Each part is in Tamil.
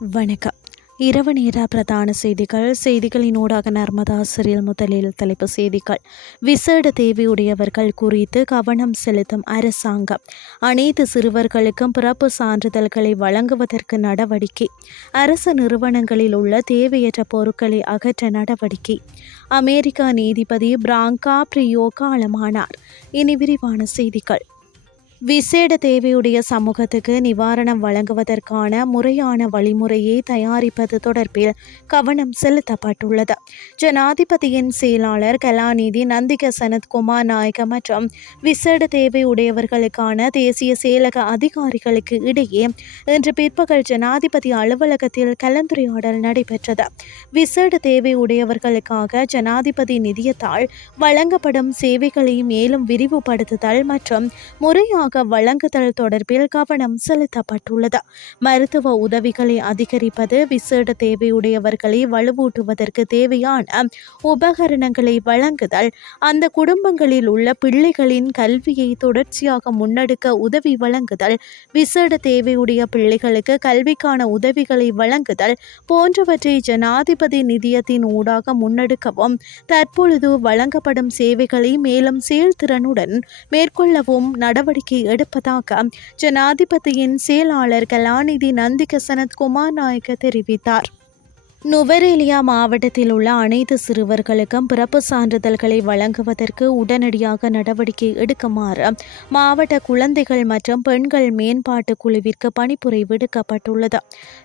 வணக்கம். இரவு நேர பிரதான செய்திகளினூடாக நர்மதா சிறில் முதலில் தலைப்பு செய்திகள். விசேட தேவையுடையவர்கள் குறித்து கவனம் செலுத்தும் அரசாங்கம். அனைத்து சிறுவர்களுக்கும் பிறப்பு சான்றிதழ்களை வழங்குவதற்கு நடவடிக்கை. அரசு நிறுவனங்களில் உள்ள தேவையற்ற பொருட்களை அகற்ற நடவடிக்கை. அமெரிக்கா நீதிபதி பிராங்கா பிரியோ காலமானார். இனி விரிவான செய்திகள். விசேட தேவையுடைய சமூகத்துக்கு நிவாரணம் வழங்குவதற்கான முறையான வழிமுறையை தயாரிப்பது தொடர்பில் கவனம் செலுத்தப்பட்டுள்ளது. ஜனாதிபதியின் செயலாளர் கலாநிதி நந்திக சனத்குமார் நாயக்க மற்றும் விசேட தேவையுடையவர்களுக்கான தேசிய செயலக அதிகாரிகளுக்கு இடையே இன்று பிற்பகல் ஜனாதிபதி அலுவலகத்தில் கலந்துரையாடல் நடைபெற்றது. விசேட தேவையுடையவர்களுக்காக ஜனாதிபதி நிதியத்தால் வழங்கப்படும் சேவைகளை மேலும் விரிவுபடுத்துதல் மற்றும் முறையாக வழங்குதல் தொடர்பில் கவனம் செலுத்தப்பட்டுள்ளது. மருத்துவ உதவிகளை அதிகரிப்பது, விசேட தேவையுடையவர்களை வலுவூட்டுவதற்கு தேவையான உபகரணங்களை வழங்குதல், அந்த குடும்பங்களில் உள்ள பிள்ளைகளின் கல்வியை தொடர்ச்சியாக முன்னெடுக்க உதவி வழங்குதல், விசேட தேவையுடைய பிள்ளைகளுக்கு கல்விக்கான உதவிகளை வழங்குதல் போன்றவற்றை ஜனாதிபதி நிதியத்தின் ஊடாக முன்னெடுக்கவும், தற்பொழுது வழங்கப்படும் சேவைகளை மேலும் செயல்திறனுடன் மேற்கொள்ளவும் நடவடிக்கை எடுப்பதாக ஜனாதிபதியின் செயலாளர் கலாநிதி நந்திக சனத்குமார் நாயக்க தெரிவித்தார். நுவரேலியா மாவட்டத்தில் உள்ள அனைத்து சிறுவர்களுக்கும் பிறப்பு சான்றிதழ்களை வழங்குவதற்கு உடனடியாக நடவடிக்கை எடுக்குமாறு மாவட்ட குழந்தைகள் மற்றும் பெண்கள் மேம்பாட்டு குழுவிற்கு பணிப்புரை விடுக்கப்பட்டுள்ளது.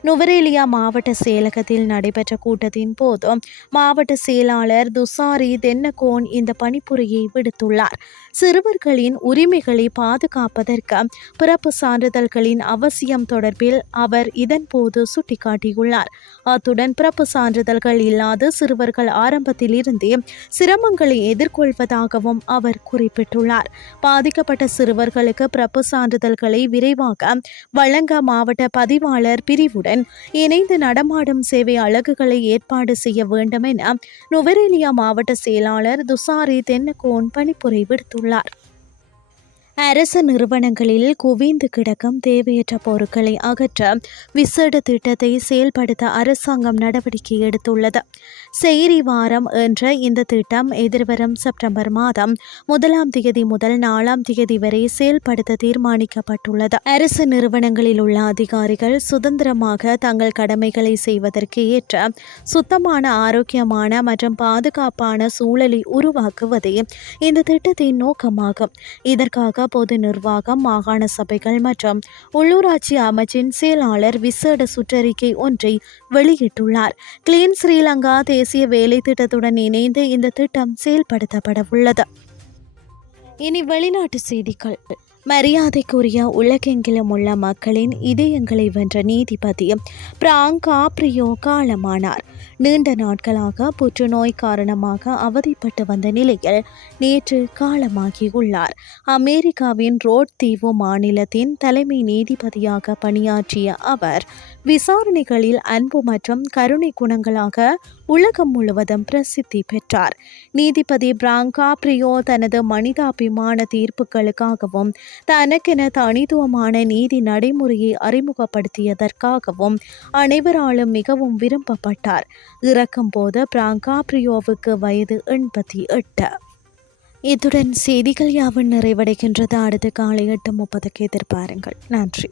நுவரேலியா மாவட்ட செயலகத்தில் நடைபெற்ற கூட்டத்தின் போது மாவட்ட செயலாளர் துசாரி தென்னகோன் இந்த பணிப்புரையை விடுத்துள்ளார். சிறுவர்களின் உரிமைகளை பாதுகாப்பதற்கு பிறப்பு சான்றிதழ்களின் அவசியம் தொடர்பில் அவர் இதன்போது சுட்டிக்காட்டியுள்ளார். அத்துடன் பிறப்பு சான்றிதழ்கள் இல்லாத சிறுவர்கள் ஆரம்பத்தில் இருந்தே சிரமங்களை எதிர்கொள்வதாகவும் அவர் குறிப்பிட்டுள்ளார். பாதிக்கப்பட்ட சிறுவர்களுக்கு பிறப்பு சான்றிதழ்களை விரைவாக வழங்க மாவட்ட பதிவாளர் பிரிவுடன் இணைந்து நடமாடும் சேவை அலகுகளை ஏற்பாடு செய்ய வேண்டும் என நுவரேலியா மாவட்ட செயலாளர் துசாரி தென்னகோன் பணிப்புரை விடுத்துள்ளார். அரசு நிறுவனங்களில் குவிந்து கிடக்கும் தேவையற்ற பொருட்களை அகற்ற விசேட திட்டத்தை செயல்படுத்த அரசாங்கம் நடவடிக்கை எடுத்துள்ளது. செய்தி வாரம் என்ற இந்த திட்டம் எதிர்வரும் செப்டம்பர் மாதம் 1ஆம் தேதி முதல் 4ஆம் தேதி வரை செயல்படுத்த தீர்மானிக்கப்பட்டுள்ளது. அரசு நிறுவனங்களில் உள்ள அதிகாரிகள் சுதந்திரமாக தங்கள் கடமைகளை செய்வதற்கு ஏற்ற சுத்தமான, ஆரோக்கியமான மற்றும் பாதுகாப்பான சூழலை உருவாக்குவதே இந்த திட்டத்தின் நோக்கமாகும். இதற்காக பொது நிர்வாகம், மாகாண சபைகள் மற்றும் உள்ளூராட்சி அமைச்சின் செயலாளர் விசேட சுற்றறிக்கை ஒன்றை வெளியிட்டுள்ளார். கிளீன் ஸ்ரீலங்கா தேசிய வேலை திட்டத்துடன் இணைந்து இந்த திட்டம் செயல்படுத்தப்பட உள்ளது. இனி வெளிநாட்டு செய்திகள். மரியாதைக்குரிய உலகெங்கிலும் உள்ள மக்களின் இதயங்களை வென்ற நீதிபதி பிராங்கா பிரியோ காலமானார். நீண்ட நாட்களாக புற்றுநோய் காரணமாக அவதிப்பட்டு வந்த நிலையில் நேற்று காலமாகியுள்ளார். அமெரிக்காவின் ரோட் தீவு மாநிலத்தின் தலைமை நீதிபதியாக பணியாற்றிய அவர் விசாரணைகளில் அன்பு மற்றும் கருணை குணங்களாக உலகம் முழுவதும் பிரசித்தி பெற்றார். நீதிபதி பிராங்கா பிரியோ தனது மனிதாபிமான தீர்ப்புகளுக்காகவும் தனக்கென தனித்துவமான நீதி நடைமுறையை அறிமுகப்படுத்தியதற்காகவும் அனைவராலும் மிகவும் விரும்பப்பட்டார். இறக்கும் போது பிராங்கா பிரியோவுக்கு வயது 88. இத்துடன் செய்திகள் யாவும் நிறைவடைகின்றது. அடுத்த காலை 8:30 எதிர்பாருங்கள். நன்றி.